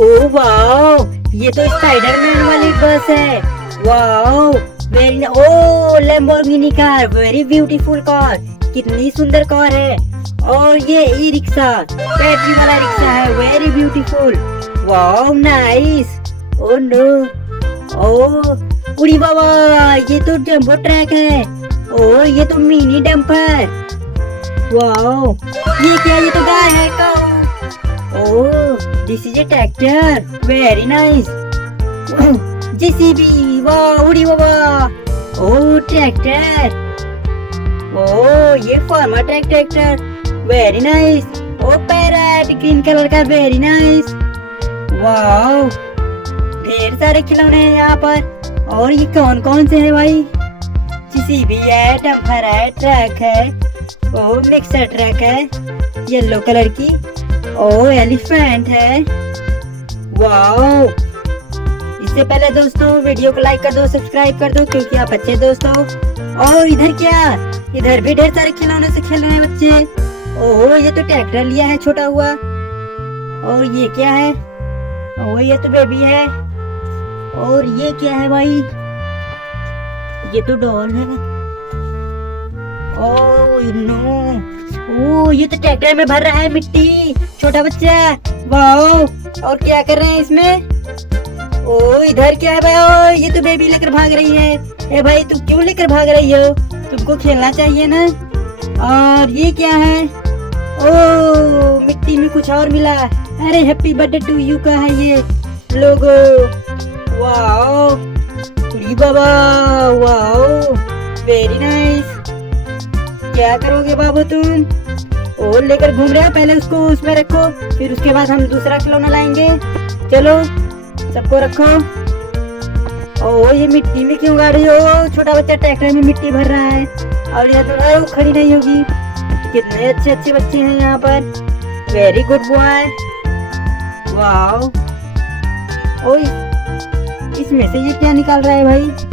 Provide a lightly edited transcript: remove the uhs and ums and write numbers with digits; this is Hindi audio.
ओ वाओ, ये तो स्पाइडरमैन वाली बस है। Wow, very oh Lamborghini car, very beautiful car, कितनी सुंदर कार है। और ये ई रिक्शा, बैटरी वाला रिक्शा है, very beautiful. Wow nice. Oh no, oh उड़ी बाबा, ये तो जंबो ट्रैक है। ओ ये तो मिनी डंपर। वाओ, ये क्या, ये तो गाय है cow. Oh, this is a tractor, very nice. JCB, वाह उड़ी बाबा। ओह ट्रैक्टर, ओह ये farmer tractor, very nice. Oh parrot, green colour का, वेरी नाइस। वाओ, ढेर सारे खिलौने हैं यहाँ पर। और ये कौन कौन से हैं भाई? जेसीबी है, डंपर है, ट्रक है, ओ मिक्सर ट्रक है येलो कलर की, ओ एलिफेंट है। वाओ, इससे पहले दोस्तों वीडियो को लाइक कर दो, सब्सक्राइब कर दो, क्योंकि आप अच्छे दोस्तों। और इधर क्या, इधर भी ढेर सारे खिलौने से खेल रहे हैं बच्चे। ओह ये तो ट्रैक्टर लिया है छोटा हुआ। और ये क्या है? ओह ये तो बेबी है। और ये क्या है भाई? ये तो डॉल है। ओह नो, ओह ये तो ट्रैक्टर में भर रहा है मिट्टी, छोटा बच्चा। वाओ, और क्या कर रहे हैं इसमें? ओह इधर क्या है भाई? ओह ये तो बेबी लेकर भाग रही है। ए भाई तुम क्यों लेकर भाग रही हो? तुमको खेलना चाहिए ना। और ये क्या है? ओह मिट्टी में कुछ और मिला। अरे हैप्पी बर्थडे टू यू का है ये लोगो। वाओ बाबा, वाओ वेरी नाइस। क्या करोगे बाबू तुम? और लेकर घूम रहे हो, पहले उसको उसमें रखो, फिर उसके बाद हम दूसरा खिलौना लाएंगे। चलो सबको रखो। ओह ये मिट्टी में क्यों गाड़ी हो? छोटा बच्चा ट्रैक्टर में मिट्टी भर रहा है। और यहाँ तो खड़ी नहीं होगी। कितने अच्छे अच्छे बच्चे हैं यहाँ पर, वेरी गुड बॉय। वाओ, ओह इसमें से ये क्या निकाल रहा है भाई?